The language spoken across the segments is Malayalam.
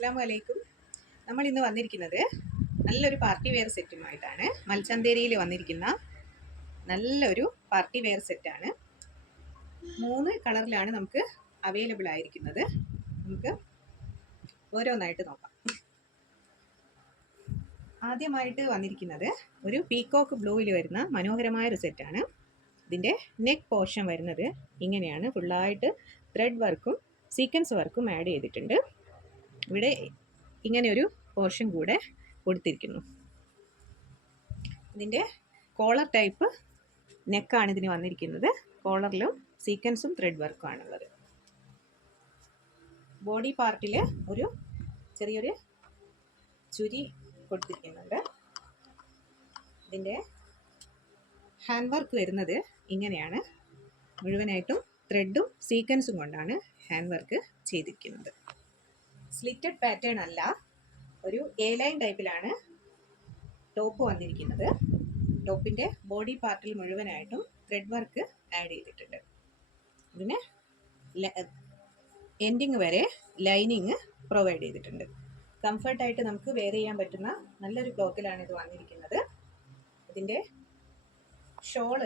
അസ്സാം വലൈക്കും നമ്മൾ ഇന്ന് വന്നിരിക്കുന്നത് നല്ലൊരു പാർട്ടി വെയർ സെറ്റുമായിട്ടാണ്. മൽച്ചന്തേരിയിൽ വന്നിരിക്കുന്ന നല്ലൊരു പാർട്ടി വെയർ സെറ്റാണ്. മൂന്ന് കളറിലാണ് നമുക്ക് അവൈലബിൾ ആയിരിക്കുന്നത്. നമുക്ക് ഓരോന്നായിട്ട് നോക്കാം. ആദ്യമായിട്ട് വന്നിരിക്കുന്നത് ഒരു പീകോക്ക് ബ്ലൂവിൽ വരുന്ന മനോഹരമായ ഒരു സെറ്റാണ്. ഇതിന്റെ നെക്ക് പോർഷൻ വരുന്നത് ഇങ്ങനെയാണ്. ഫുള്ളായിട്ട് ത്രെഡ് വർക്കും സീക്വൻസ് വർക്കും ആഡ് ചെയ്തിട്ടുണ്ട്. ഇവിടെ ഇങ്ങനെ ഒരു പോർഷൻ കൂടെ കൊടുത്തിരിക്കുന്നു. ഇതിന്റെ കോളർ ടൈപ്പ് നെക്കാണ് ഇതിന് വന്നിരിക്കുന്നത്. കോളറിലും സീക്വൻസും ത്രെഡ് വർക്കും ആണുള്ളത്. ബോഡി പാർട്ടിൽ ഒരു ചെറിയൊരു ചുരി കൊടുത്തിരിക്കുന്നുണ്ട്. ഇതിന്റെ ഹാൻഡ് വർക്ക് വരുന്നത് ഇങ്ങനെയാണ്. മുഴുവനായിട്ടും ത്രെഡും സീക്വൻസും കൊണ്ടാണ് ഹാൻഡ് വർക്ക് ചെയ്തിരിക്കുന്നത്. സ്ലിറ്റഡ് പാറ്റേൺ അല്ല. ഒരു എ ലൈൻ ടൈപ്പിലാണ് ടോപ്പ് വന്നിരിക്കുന്നത്. ടോപ്പിന്റെ ബോഡി പാർട്ടിൽ മുഴുവനായിട്ടും ത്രെഡ് വർക്ക് ആഡ് ചെയ്തിട്ടുണ്ട്. ഇതിന് എൻഡിങ് വരെ ലൈനിങ് പ്രൊവൈഡ് ചെയ്തിട്ടുണ്ട്. കംഫർട്ടായിട്ട് നമുക്ക് വെയർ ചെയ്യാൻ പറ്റുന്ന നല്ലൊരു ക്ലോത്തിലാണ് ഇത് വന്നിരിക്കുന്നത്. ഇതിന്റെ ഷോൾ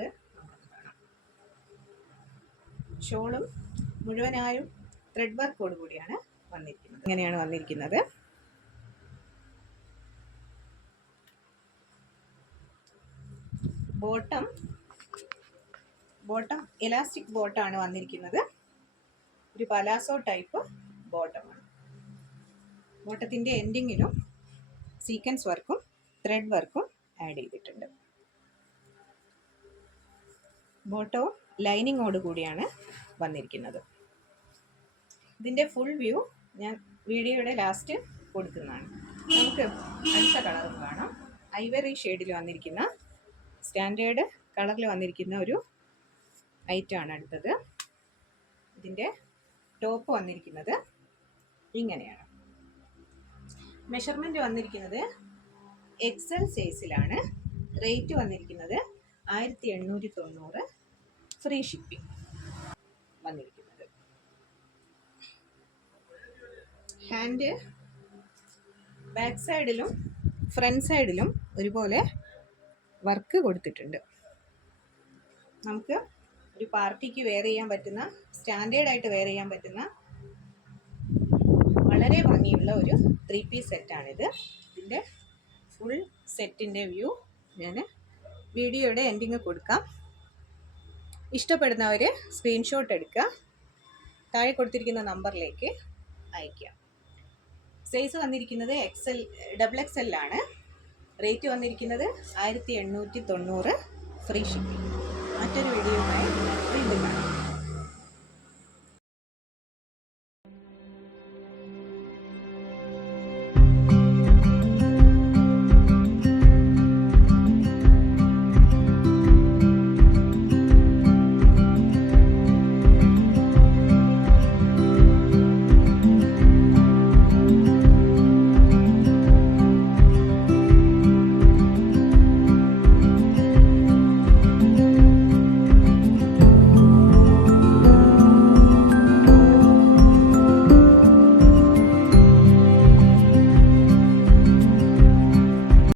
ഷോളും മുഴുവനായും ത്രെഡ് വർക്കോട് കൂടിയാണ് വന്നിരിക്കുന്നത്. ഇങ്ങനെയാണ് വന്നിരിക്കുന്നത്. ബോട്ടം ബോട്ടം ഇലാസ്റ്റിക് ബോട്ടാണ് വന്നിരിക്കുന്നത്. ഒരു പലാസോ ടൈപ്പ് ബോട്ടമാണ്. ബോട്ടത്തിന്റെ എൻഡിങ്ങിലും സീക്വൻസ് വർക്കും ത്രെഡ് വർക്കും ആഡ് ചെയ്തിട്ടുണ്ട്. ബോട്ടവും ലൈനിങ്ങോട് കൂടിയാണ് വന്നിരിക്കുന്നത്. ഇതിന്റെ ഫുൾ വ്യൂ ഞാൻ വീഡിയോയുടെ ലാസ്റ്റ് കൊടുക്കുന്നതാണ്. നമുക്ക് അടുത്ത കളർ കാണാം. ഐവറി ഷെയ്ഡിൽ വന്നിരിക്കുന്ന സ്റ്റാൻഡേർഡ് കളറിൽ വന്നിരിക്കുന്ന ഒരു ഐറ്റമാണ് അടുത്തത്. ഇതിന്റെ ടോപ്പ് വന്നിരിക്കുന്നത് ഇങ്ങനെയാണ്. മെഷർമെന്റ് വന്നിരിക്കുന്നത് എക്സൽ സൈസിലാണ് റേറ്റ് വന്നിരിക്കുന്നത് ആയിരത്തി എണ്ണൂറ്റി തൊണ്ണൂറ്. ഫ്രീ ഷിപ്പിംഗ് വന്നിരിക്കുന്നത്. ഹാൻഡ് ബാക്ക് സൈഡിലും ഫ്രണ്ട് സൈഡിലും ഒരുപോലെ വർക്ക് കൊടുത്തിട്ടുണ്ട്. നമുക്ക് ഒരു പാർട്ടിക്ക് വെയർ ചെയ്യാൻ പറ്റുന്ന സ്റ്റാൻഡേർഡായിട്ട് വെയർ ചെയ്യാൻ പറ്റുന്ന വളരെ ഭംഗിയുള്ള ഒരു ത്രീ പീസ് സെറ്റാണിത് ഇതിന്റെ ഫുൾ സെറ്റിന്റെ വ്യൂ ഞാൻ വീഡിയോയുടെ എൻഡിങ് കൊടുക്കാം. ഇഷ്ടപ്പെടുന്നവർ സ്ക്രീൻഷോട്ട് എടുക്കുക. താഴെ കൊടുത്തിരിക്കുന്ന നമ്പറിലേക്ക് അയക്കാം സൈസ് വന്നിരിക്കുന്നത് എക്സൽ ഡബിൾ എക്സ് ആണ്. റേറ്റ് വന്നിരിക്കുന്നത് ആയിരത്തി എണ്ണൂറ്റി തൊണ്ണൂറ്. ഫ്രീ ഷിപ്പിംഗ് മറ്റൊരു വീഡിയോയുമായി വീണ്ടും കാണാം.